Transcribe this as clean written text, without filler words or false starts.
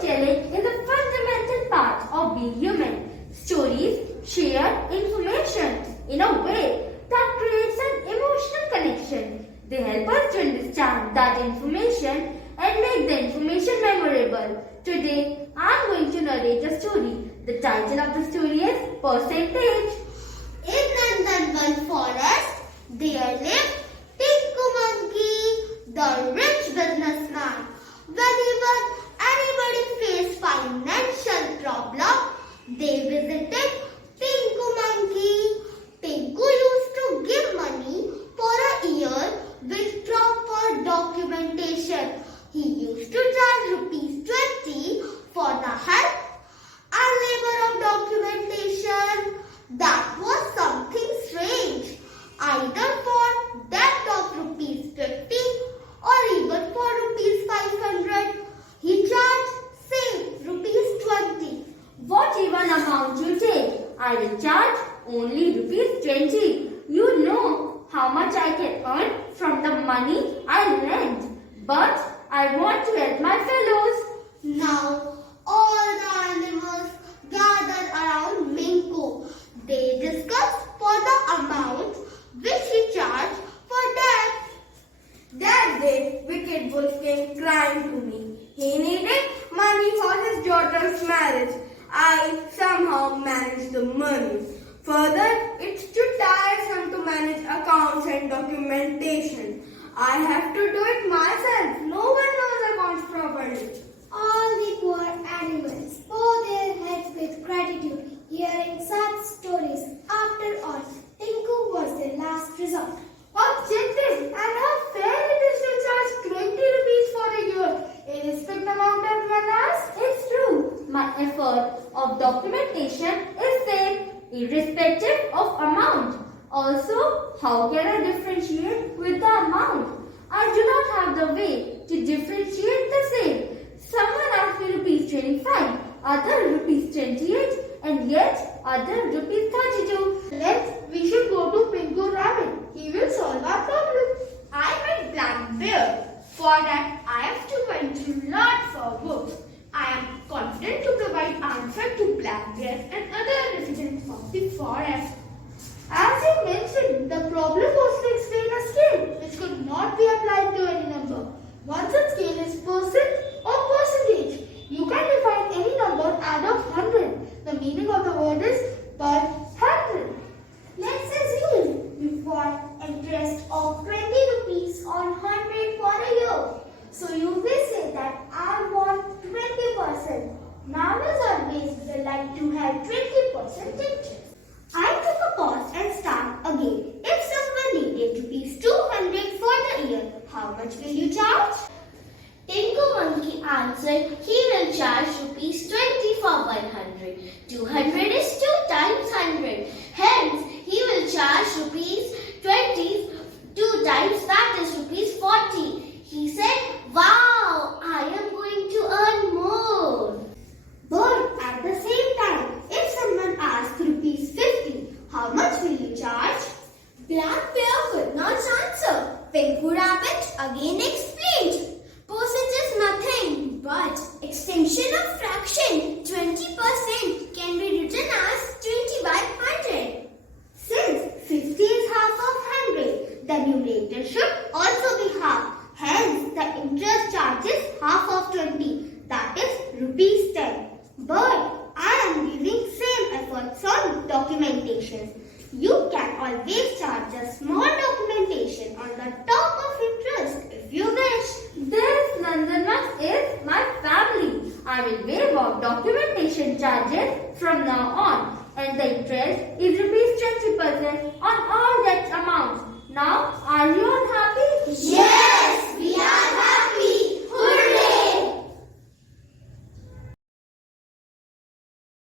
storytelling is a fundamental part of being human. Stories share information in a way that creates an emotional connection. They help us to understand that information and make the information memorable. Today, I am going to narrate a story. The title of the story is Percentage. In Nandanvan forest, there lived Tinku Monkey, the rich businessman. Whenever anybody faced financial problem, they visited Tinku Monkey. Tinku used to give money for a year with proper documentation. He used to charge rupees 20 for the help and labor of documentation. That was something strange, either for debt of rupees 50 or even for rupees 500. He charged, say, rupees 20. What even amount you take? I will charge only rupees 20. You know how much I can earn from the money I lend. But I want to help my fellows. Now, all the animals gathered around Minku. They discussed for the amount which he charged for debt. That day, Wicked Wolf came crying to me. He needed money for his daughter's marriage. I somehow managed the money. Further, it's too tiresome to manage accounts and documentation. I have to do it myself. No one knows accounts properly. All the poor animals bowed their heads with gratitude, hearing such stories. After all, Tinku was their last resort. Objective and how fair it is to charge 20 rupees for a year, irrespective amount of 1 hour. It's true. My effort of documentation is same, irrespective of amount. Also, how can I differentiate with the amount? I do not have the way to differentiate the same. Someone asked me rupees 25, other rupees 28, and yet other rupees 32. We should go to Pingu Rabbit. He will solve our problem. I met Black Bear. For that, I have to went through lots of books. I am confident to provide answer to Black Bear and other residents of the forest. As he mentioned, the problem was to explain a scale which could not be applied to any number. Once a scale is percent or percentage, you can define any number add of 100. The meaning of the word is per 100. Let's assume you want interest of 20 rupees on 100 for a year. So you will say that I want 20%. Now as always, we like to have 20% interest. I took a pause and start again. If someone needed rupees 200 for the year, how much will you charge? Tinku Monkey answered, he will charge rupees 20 for 100. 200 is 2 times 100. Hence, he will charge rupees 20 2 times, that is rupees 40. He said, wow, I am going to earn more. But at the same time, if someone asks rupees 50, how much will you charge? Black Bear could not answer. Pinku Rabbit again explained. Percent is nothing but extension of fraction. 20% can be written as 20 by 100. Since 50 is half of 100, the numerator should also be half. Hence, the interest charge is half of 20, that is rupees 10. But I am giving same efforts on documentation. You can always charge a small documentation on the top of interest if you wish. This Nandanvan is my family. I will waive off documentation charges from now on, and the interest is rupees 20% on all